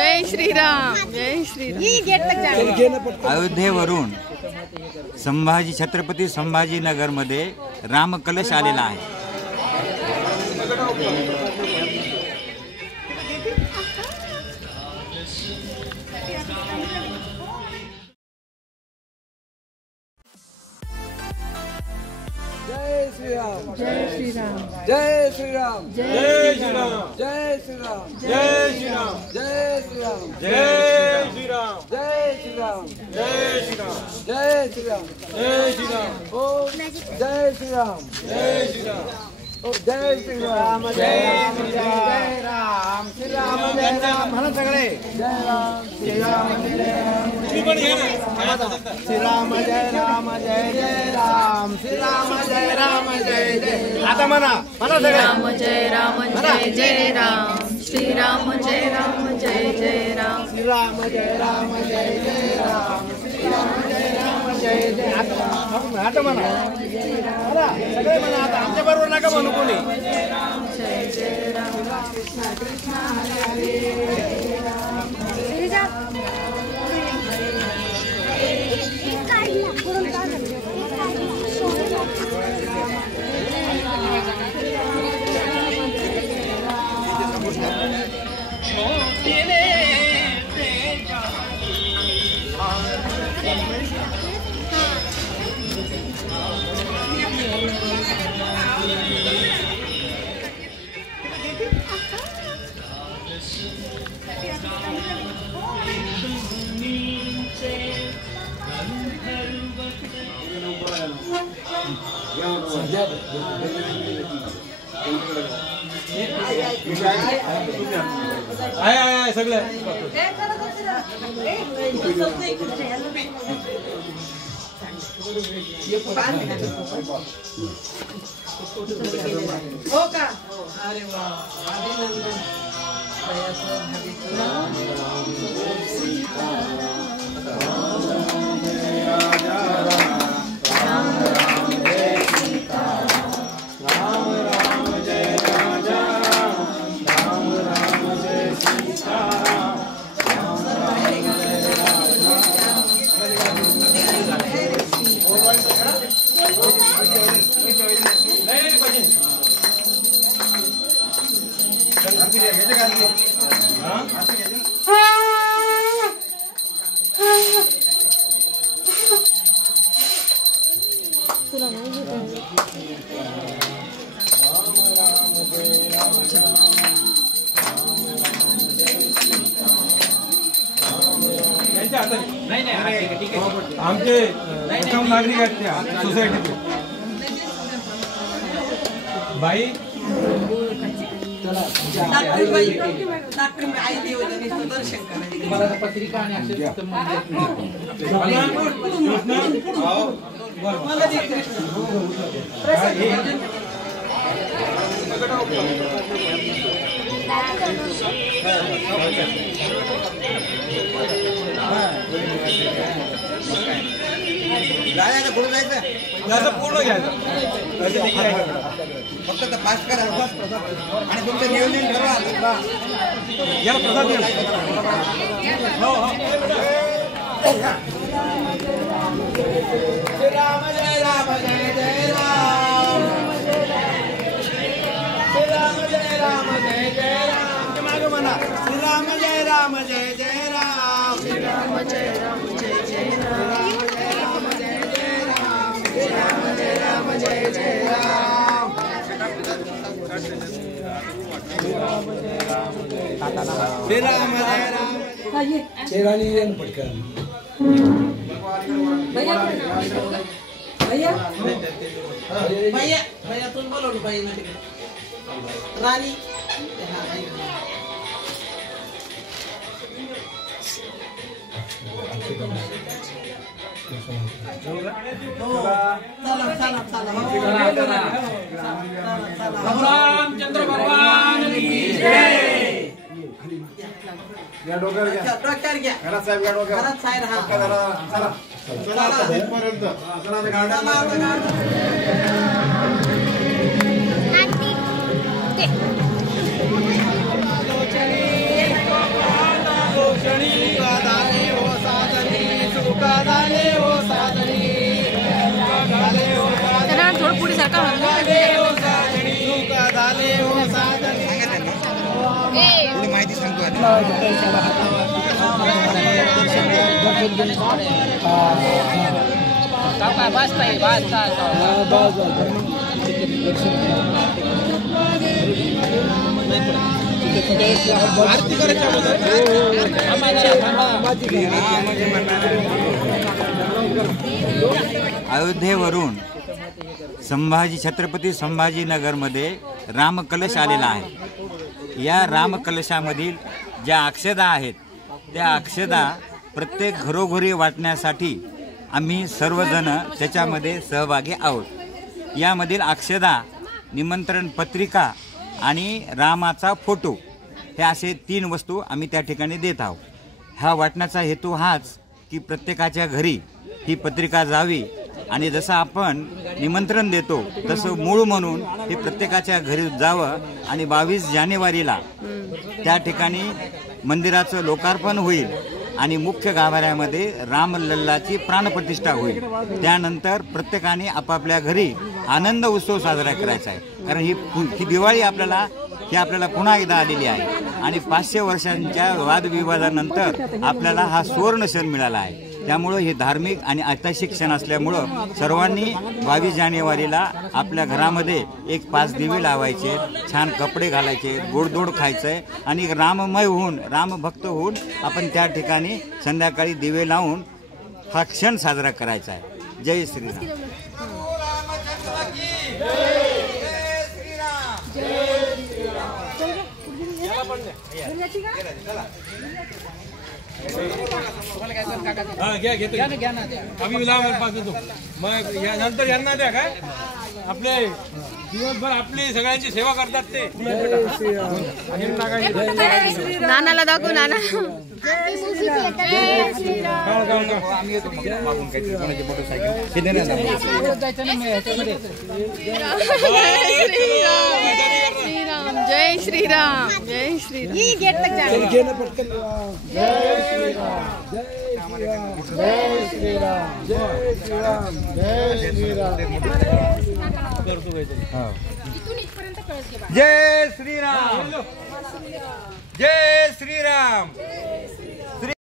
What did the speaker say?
जय श्रीराम जय श्रीराम। अयोध्येवरून छत्रपती संभाजीनगरमध्ये रामकलश आलेला आहे। जय श्रीराम जय श्रीराम जय श्रीराम जय श्रीराम जय श्रीराम जय श्रीराम जय श्रीराम जय श्रीराम जय श्रीराम जय श्रीराम जय श्रीराम जय श्रीराम ओ जय श्रीराम जय श्रीराम ओ जय श्रीराम जय राम श्रीराम जय राम म्हणा सगळे जय राम श्रीराम तुम्ही पण घे ना श्रीराम जय राम जय जय राम श्रीराम जय राम जय जय आता म्हणा सगळे राम जय जय राम श्रीराम जय जय राम श्रीराम जय राम जय जय राम श्रीराम जय राम जय जय आता म्हणा सगळे म्हणा आता आमच्या बरोबर नका म्हणू कोणी जय जय राम कृष्ण कृष्ण हरे आहे सगळे हो का अरे वा अभिनंदन आमचे उत्तम नागरिक आहेत त्या सोसायटीचे बाई पत्रिका जायचं पुढे जायचं याचं पूर्ण घ्यायचं फक्त पास करा आणि तुमचं नियोजन ठरवा याला प्रसाद द्या हो हो श्रीराम जय राम जय जय राम श्रीराम जय राम जय जय राम मागे म्हणा श्रीराम जय राम जय जय राम श्रीराम जय राम जय जय राम श्रीराम जय राम जय जय राम श्रीराम जय राम शेरानी येन पटकन भैया तुम बोलो भाई रानी रामचंद्र भगवान की जय या डोक्यावर घ्या डोक्यावर घ्या घरात साहेब या डोक्यावर घरात साहेब हा चला चला चला इथपर्यंत चला गाडी थोडी माहिती सांगतो आता. आरती करायच्या अयोध्येवरून छत्रपती संभाजीनगरमध्ये रामकलश आलेला आहे. या रामकलशामधील ज्या अक्षदा आहेत त्या अक्षदा प्रत्येक घरोघरी वाटण्यासाठी आम्ही सर्वजण त्याच्यामध्ये सहभागी आहोत. यामधील अक्षदा, निमंत्रण पत्रिका आणि रामाचा फोटो हे असे 3 वस्तू आम्ही त्या ठिकाणी देत आहोत. हा वाटण्याचा हेतू हाच की प्रत्येकाच्या घरी ही पत्रिका जावी आणि जसं आपण निमंत्रण देतो तसं मूळ म्हणून हे प्रत्येकाच्या घरी जावं आणि 22 जानेवारीला त्या ठिकाणी मंदिराचं लोकार्पण होईल आणि मुख्य गाभाऱ्यामध्ये रामलल्लाची प्राणप्रतिष्ठा होईल. त्यानंतर प्रत्येकाने आपापल्या घरी आनंद उत्सव साजरा करायचा आहे. कारण ही दिवाळी आपल्याला पुन्हा एकदा आलेली आहे आणि 500 वर्षांच्या वादविवादानंतर आपल्याला हा सुवर्ण क्षण मिळाला आहे. त्यामुळं हे धार्मिक आणि ऐतिहासिक क्षण असल्यामुळं सर्वांनी 22 जानेवारीला आपल्या घरामध्ये 5 दिवे लावायचे, छान कपडे घालायचे, गोडधोड खायचंय आणि राममय होऊन, रामभक्त होऊन आपण त्या ठिकाणी संध्याकाळी दिवे लावून हा क्षण साजरा करायचा आहे. जय श्रीराम. आम्ही पास देतो. मग नंतर यांना द्या काय आपले दिवसभर आपली सगळ्यांची सेवा करतात ते. नानाला दाखवू. नाना जय श्रीराम. जय श्रीराम. ये गेट तक जाना. जय श्रीराम. जय श्रीराम. जय श्रीराम. जय श्रीराम. जय श्रीराम. जय श्रीराम.